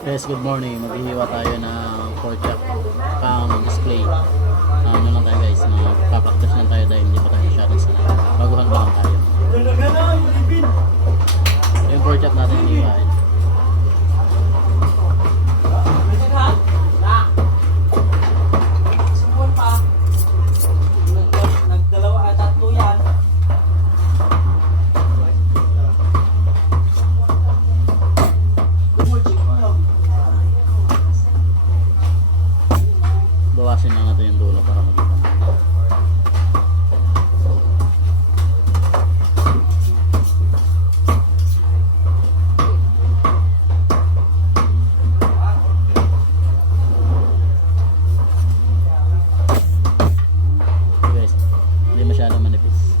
Guys, good morning. Maghihiwa tayo ng pork chop pang display. Ano lang tayo guys, magpapractice lang tayo dahil hindi pa tayo masyadong sanay. Baguhan pa lang tayo. Yung pork chop natin hinihiwain. Bawasin lang natin yung dulo para magiging guys, hindi masyadong manipis.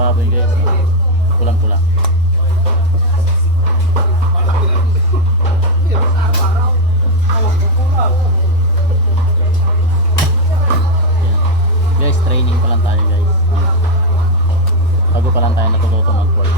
Baboy guys, pulang-pula. Guys, training pa lang tayo guys. Bago pa lang tayo natututo mag-pork.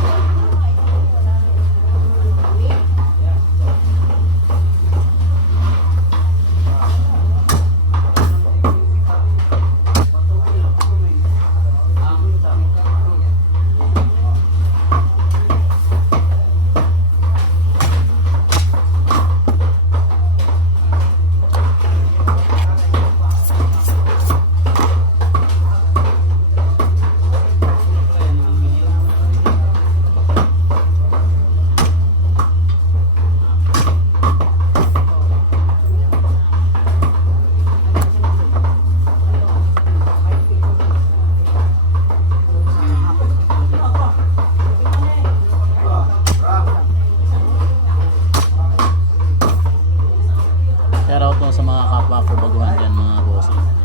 Shoutout po sa mga kapwa ko baguhan dyan mga bossing.